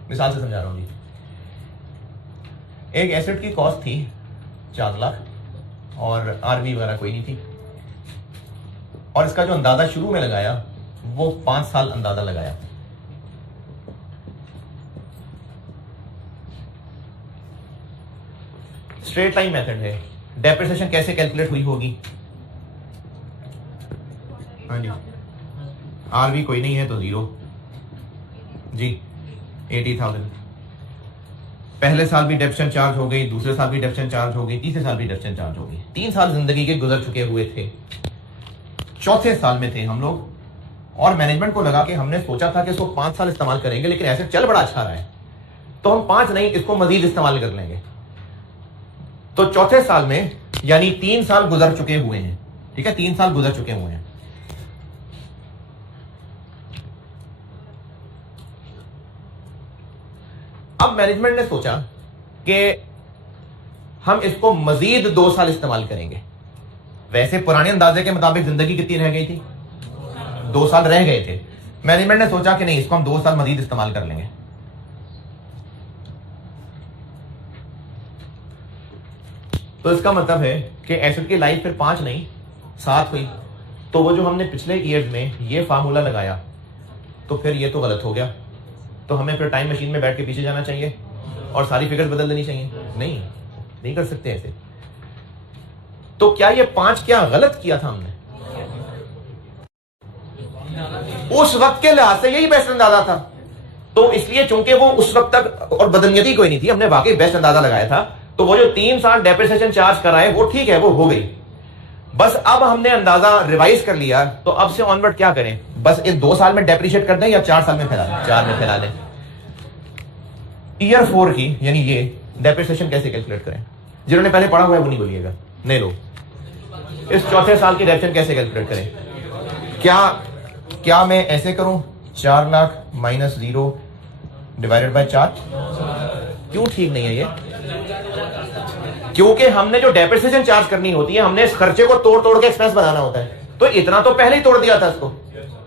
मिसाल से समझा रहा हूं जी। एक एसेट की कॉस्ट थी 4 लाख और आरबी वगैरह कोई नहीं थी, और इसका जो अंदाजा शुरू में लगाया वो 5 साल अंदाजा लगाया। स्ट्रेट लाइन मेथड है, डेप्रिसिएशन कैसे कैलकुलेट हुई होगी। हाँ जी, आरबी कोई नहीं है तो 0 जी, 80,000। पहले साल भी डेप्शन चार्ज हो गई, दूसरे साल भी डेप्शन चार्ज हो गई, तीसरे साल भी डेप्शन चार्ज हो गई। 3 साल जिंदगी के गुजर चुके हुए थे, चौथे साल में थे हम लोग, और मैनेजमेंट को लगा कि हमने सोचा था कि इसको 5 साल इस्तेमाल करेंगे, लेकिन ऐसे चल बड़ा अच्छा रहा है तो हम 5 नहीं, इसको मजीद इस्तेमाल कर लेंगे। तो चौथे साल में, यानी 3 साल गुजर चुके हुए हैं, ठीक है, 3 साल गुजर चुके हुए हैं। अब मैनेजमेंट ने सोचा कि हम इसको मजीद 2 साल इस्तेमाल करेंगे। वैसे पुराने अंदाजे के मुताबिक जिंदगी कितनी रह गई थी, 2 साल रह गए थे। मैनेजमेंट ने सोचा कि नहीं, इसको हम 2 साल मजीद इस्तेमाल कर लेंगे। तो इसका मतलब है कि एसेट की लाइफ फिर 5 नहीं 7 हुई। तो वो जो हमने पिछले ईयर्स में ये फार्मूला लगाया, तो फिर ये तो गलत हो गया। तो हमें फिर टाइम मशीन में बैठ के पीछे जाना चाहिए और सारी फिगर्स बदल देनी चाहिए? नहीं कर सकते ऐसे। तो क्या ये 5 क्या गलत किया था हमने? उस वक्त के लिहाज से यही बेस्ट अंदाजा था। तो इसलिए चूंकि वो उस वक्त तक और बदनीयती कोई नहीं थी, हमने वाकई बेस्ट अंदाजा लगाया था, तो वो जो 3 साल डेप्रिसिएशन चार्ज कराए वो ठीक है, वो हो गई। बस अब हमने अंदाजा रिवाइज कर लिया, तो अब से ऑनवर्ड क्या करें? बस इन 2 साल में डेप्रिशिएट कर दें या 4 साल में फैला दें? 4 में फैला दें। ईयर 4 की यानी ये डेप्रिसिएशन कैसे कैलकुलेट करें? जिन्होंने पहले पढ़ा हुआ है वो नहीं बोलिएगा, नहीं लोग। इस चौथे साल की डेप्रिसिएशन कैसे कैलकुलेट करें? क्या मैं ऐसे करूं 4 लाख माइनस 0 डिवाइडेड बाय 4? क्यों ठीक नहीं है ये? क्योंकि हमने जो डेप्रिसिएशन चार्ज करनी होती है, हमने इस खर्चे को तोड़ तोड़ के एक्सपेंस बनाना होता है। तो इतना तो पहले ही तोड़ दिया था इसको,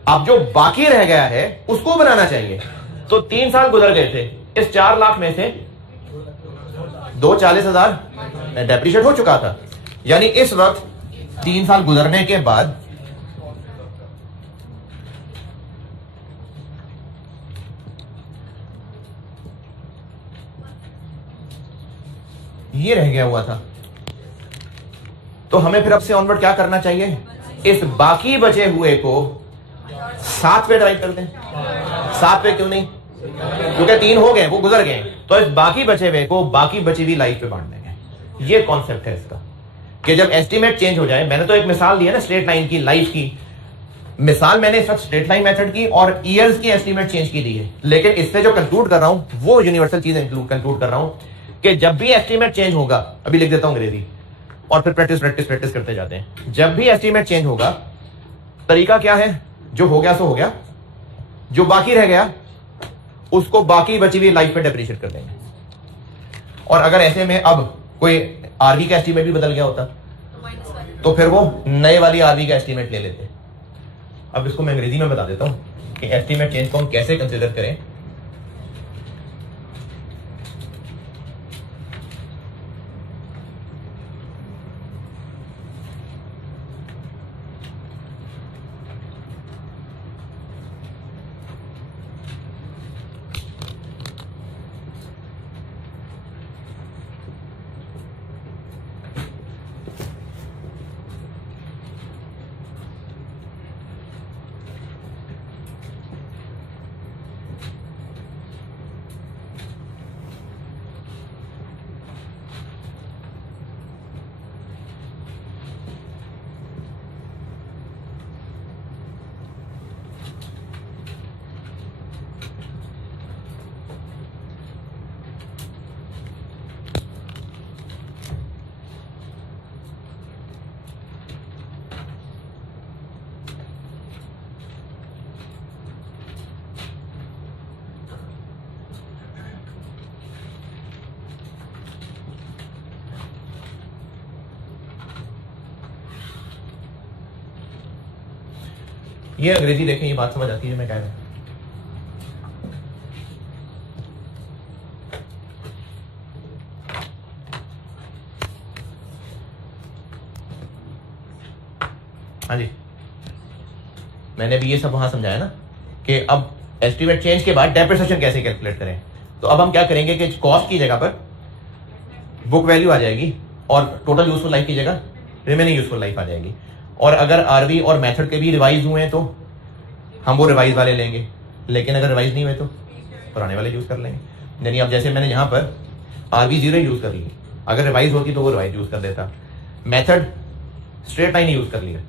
अब जो बाकी रह गया है उसको बनाना चाहिए। तो 3 साल गुजर गए थे, इस 4 लाख में से 2,40,000 डेप्रिशिएट हो चुका था, यानी इस वक्त 3 साल गुजरने के बाद ये रह गया हुआ था। तो हमें फिर अब से ऑनवर्ड क्या करना चाहिए? इस बाकी बचे हुए को 7 पे डिवाइड कर दें। 7 पे क्यों नहीं? क्योंकि 3 हो गए, वो गुजर गए, तो इस बाकी बचे हुए को बाकी बची हुई लाइफ पे बांट देंगे। ये कॉन्सेप्ट है इसका कि जब एस्टीमेट चेंज हो जाए, मैंने तो एक मिसाल दी है ना स्ट्रेट लाइन की, लाइफ की मिसाल मैंने इस वक्त स्ट्रेट लाइन मेथड की और ईयर्स की एस्टीमेट चेंज की दी है, लेकिन इससे जो कंक्लूड कर रहा हूं वो यूनिवर्सल चीज कंक्लूड कर रहा हूं कि जब भी एस्टीमेट चेंज होगा, अभी लिख देता हूं अंग्रेजी और फिर प्रैक्टिस करते जाते हैं। जब भी एस्टीमेट चेंज होगा, तरीका क्या है? जो हो गया सो हो गया, जो बाकी रह गया उसको बाकी बची हुई लाइफ पे डेप्रिशिएट कर देंगे। और अगर ऐसे में अब कोई आरवी का एस्टीमेट भी बदल गया होता तो फिर वो नए वाली आरवी का एस्टीमेट ले लेते। अब इसको मैं अंग्रेजी में बता देता हूं कि एस्टीमेट चेंज को हम कैसे कंसीडर करें। ये अंग्रेजी देखें, ये बात समझ आती है मैं कह रहा हूं। हाँ जी, मैंने भी ये सब वहां समझाया ना कि अब एस्टीमेट चेंज के बाद डेप्रिसिएशन कैसे कैलकुलेट करें। तो अब हम क्या करेंगे कि कॉस्ट की जगह पर बुक वैल्यू आ जाएगी और टोटल यूजफुल लाइफ की जगह रिमेनिंग यूजफुल लाइफ आ जाएगी। और अगर आरवी और मेथड के भी रिवाइज हुए हैं तो हम वो रिवाइज वाले लेंगे, लेकिन अगर रिवाइज नहीं हुए तो पुराने वाले यूज कर लेंगे। यानी अब जैसे मैंने यहाँ पर आरवी 0 यूज कर ली, अगर रिवाइज होती तो वो रिवाइज यूज कर देता। मेथड स्ट्रेट लाइन यूज कर लिया,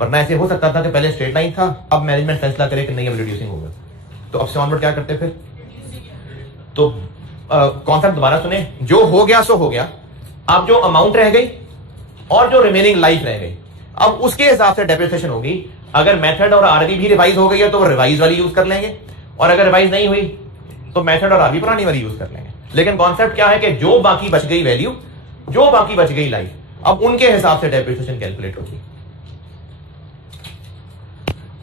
वरना ऐसे हो सकता था कि पहले स्ट्रेट लाइन था, अब मैनेजमेंट फैसला करे कि नहीं अब रिड्यूसिंग होगा, तो अब से ऑनवर्ड क्या करते फिर? तो कॉन्सेप्ट दोबारा सुने, जो हो गया सो हो गया। अब जो अमाउंट रह गई और जो रिमेनिंग लाइफ रह गई, अब उसके हिसाब से डेप्रिसिएशन होगी। अगर मेथड और आरवी भी रिवाइज हो गई है तो रिवाइज वाली यूज कर लेंगे, और अगर रिवाइज नहीं हुई तो मेथड और आरवी पुरानी वाली यूज कर लेंगे। लेकिन कॉन्सेप्ट क्या है कि जो बाकी बच गई वैल्यू, जो बाकी बच गई लाइफ, अब उनके हिसाब से डेप्रिसिएशन कैलकुलेट होगी।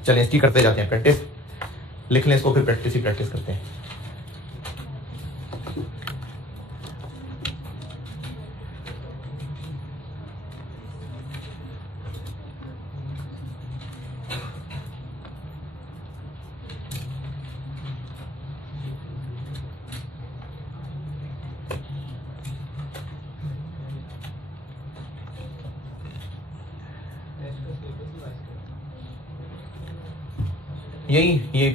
चलिए इसकी करते जाते हैं प्रैक्टिस। लिख लें इसको, फिर प्रैक्टिस ही प्रैक्टिस करते हैं। यही ये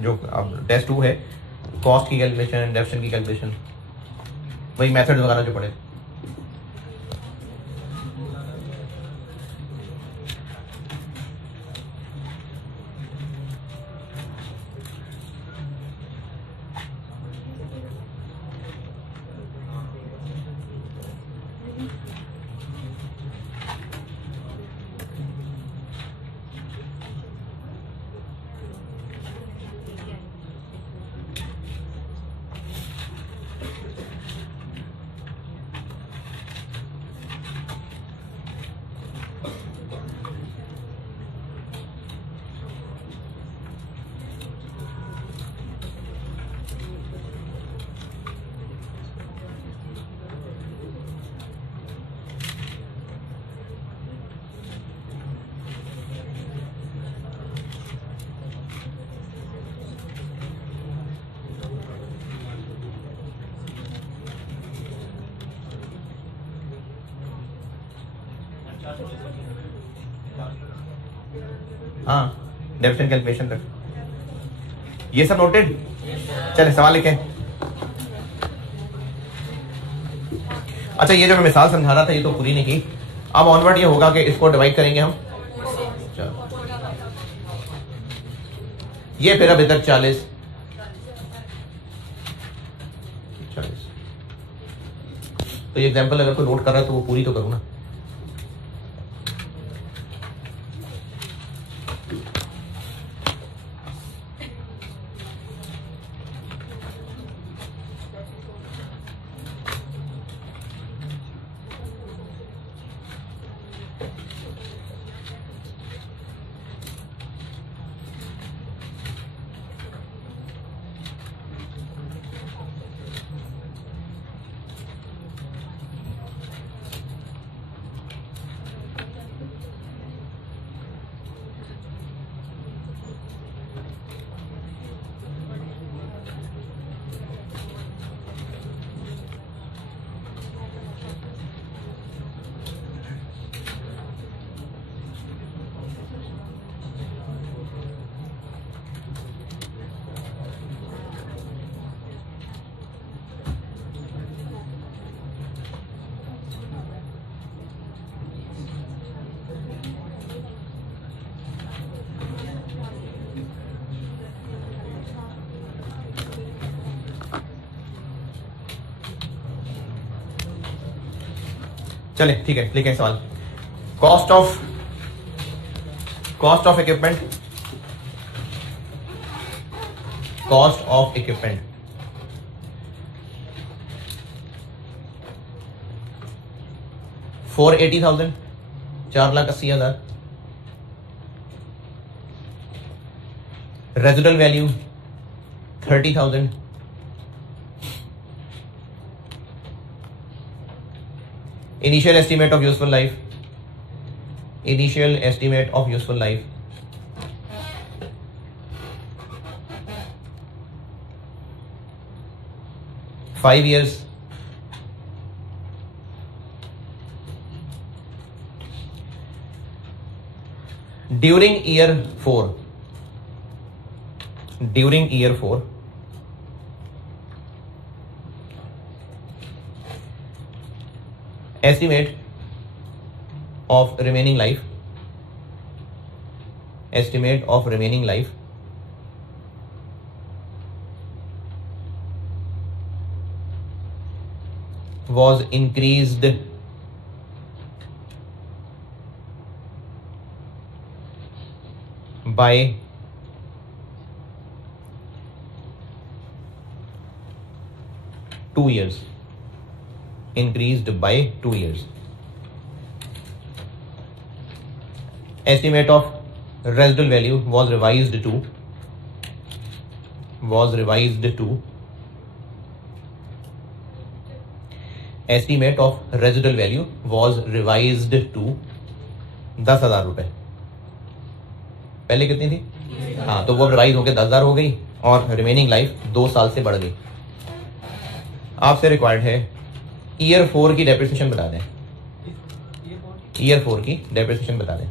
जो अब टेस्ट 2 है, कॉस्ट की कैलकुलेशन, डेप्शन की कैलकुलेशन, वही मेथड वगैरह जो पढ़े। हाँ, डेप्शन कैलकुलेशन तक ये सब नोटेड। चले सवाल लिखें। अच्छा, ये जो मैं मिसाल समझा रहा था ये तो पूरी नहीं की। अब ऑनवर्ड ये होगा कि इसको डिवाइड करेंगे हम। चलो, ये फिर अब इधर 40 तो ये एग्जांपल अगर कोई नोट कर रहा है तो वो पूरी तो करूँ ना। चले ठीक है, लिखें सवाल। Cost of equipment, cost of equipment $480,000, 4,80,000। Residual value 30,000। Initial estimate of useful life, initial estimate of useful life 5 years. During year 4, estimate of remaining life was increased by 2 years. Increased by 2 years. Estimate of residual value was revised to estimate of residual value was revised to 10,000 रुपए। पहले कितनी थी? हाँ, तो वो revise होकर 10,000 हो गई और रिमेनिंग लाइफ 2 साल से बढ़ गई। आपसे रिक्वायर्ड है ईयर 4 की डेप्रिसिएशन बता दें। ईयर 4 की डेप्रिसिएशन बता दें।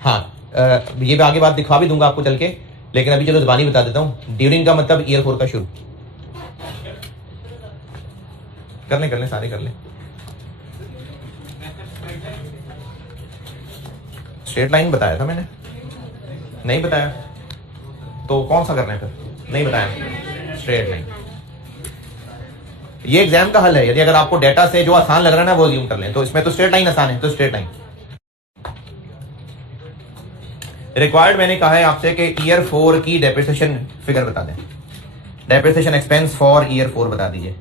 हाँ, ये आगे बात दिखा भी दूंगा आपको चल के, लेकिन अभी चलो ज़बानी बता देता हूँ। ड्यूरिंग का मतलब ईयर 4 का शुरू। कर लें सारे कर लें। स्ट्रेट लाइन बताया था मैंने, नहीं बताया तो कौन सा कर रहे हैं फिर? नहीं बताया, स्ट्रेट लाइन। ये एग्जाम का हल है, यदि अगर आपको डेटा से जो आसान लग रहा है ना वो यूज कर लें, तो इसमें तो स्ट्रेट लाइन आसान है, तो स्ट्रेट लाइन। रिक्वायर्ड मैंने कहा है आपसे कि ईयर 4 की डेप्रिसिएशन फिगर बता दें। डेप्रिसिएशन एक्सपेंस फॉर ईयर 4 बता दीजिए।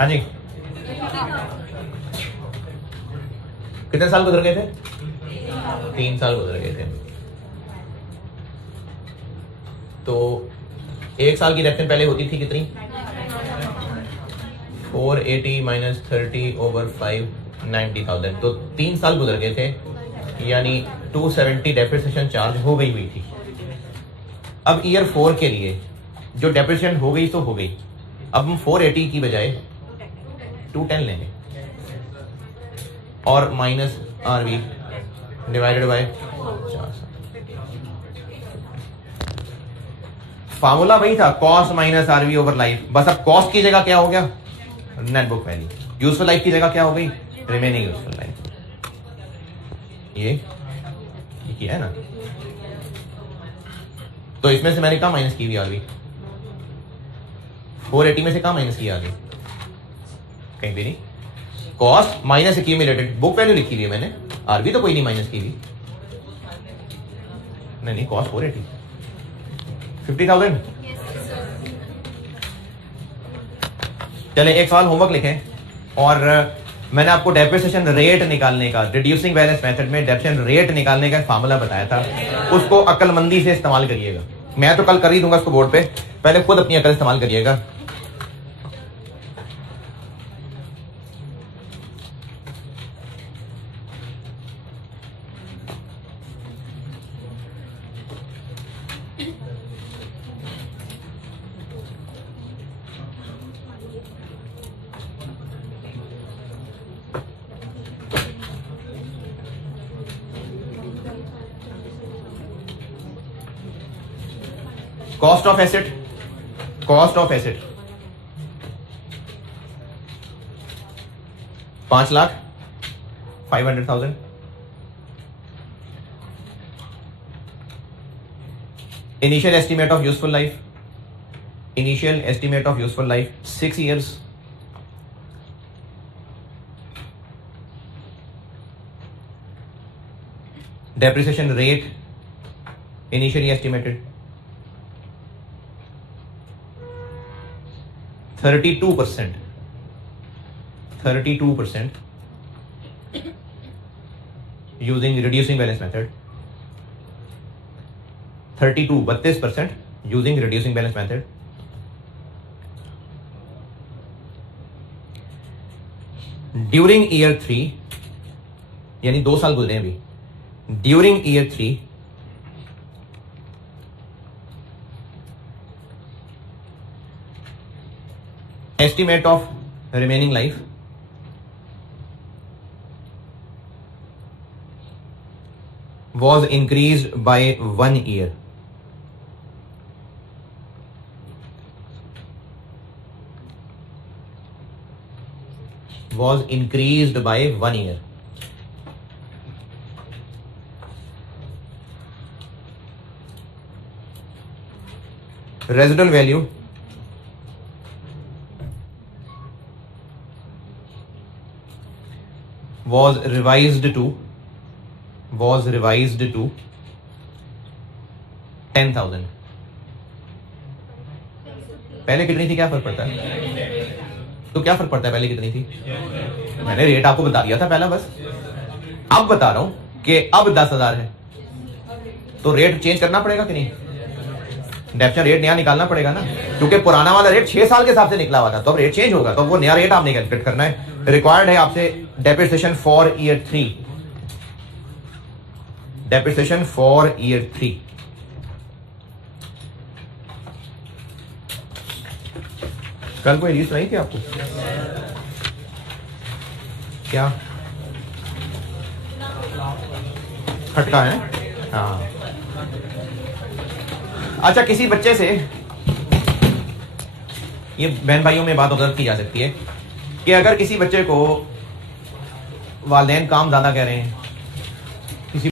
हाँ जी, कितने साल गुजर गए थे? 3 साल गुजर गए थे। तो 1 साल की डेप्शन पहले होती थी कितनी? 480 माइनस 30 ओवर 5, 90,000। तो 3 साल गुजर गए थे, यानी 270 डेप्रिसिएशन चार्ज हो गई हुई थी। अब ईयर 4 के लिए जो डेप्रिसिएशन हो गई तो हो गई, अब हम 480 की बजाय 210 लेंगे और minus RV divided by 4। Formula वही था, cost minus RV over life. बस अब कॉस्ट की जगह क्या हो गया? Net book value. Useful life की जगह क्या हो गई? Remaining useful life. ये किया है ना। तो इसमें से मैंने कहा माइनस की हुई आरवी, 480 में से कहा माइनस की आ गई? कहीं भी नहीं। Cost minus accumulated, book value लिखी हुई है मैंने, आरवी तो कोई नहीं माइनस की हुई। नहीं, कॉस्ट 480, 50,000। चले एक सवाल होमवर्क लिखें, और मैंने आपको डेप्रिसिएशन रेट निकालने का, रिड्यूसिंग बैलेंस मेथड में डेप्रिसिएशन रेट निकालने का फार्मूला बताया था, उसको अक्लमंदी से इस्तेमाल करिएगा। मैं तो कल कर ही दूंगा उसको बोर्ड पे, पहले खुद अपनी अकल इस्तेमाल करिएगा। Cost of asset, cost of asset 5,05,000। Initial estimate of useful life, initial estimate of useful life 6 years। Depreciation rate initially estimated 32%, 32% using reducing balance method, 32% using reducing balance method। During year 3, यानी 2 साल गुजरे अभी, during year 3 estimate of remaining life was increased by 1 year। was increased by 1 year। Residual value was revised to 10,000। पहले कितनी थी, क्या फर्क पड़ता है? तो क्या फर्क पड़ता है पहले कितनी थी? मैंने रेट आपको बता दिया था पहला, बस अब बता रहा हूं कि अब 10,000 है, तो रेट चेंज करना पड़ेगा कि नहीं? डेप्शन रेट नया निकालना पड़ेगा ना, क्योंकि पुराना वाला रेट 6 साल के हिसाब से निकला हुआ था, तो अब रेट चेंज होगा, तो वो नया रेट आपने कैलकुलेट करना है। रिक्वायर्ड है आपसे depreciation for year 3, depreciation for year 3। कल कोई रीस नहीं थी आपको क्या? खटका है, हाँ। अच्छा, किसी बच्चे से, ये बहन भाइयों में बात ऑब्जर्व की जा सकती है कि अगर किसी बच्चे को वालिदैन काम ज्यादा कह रहे हैं,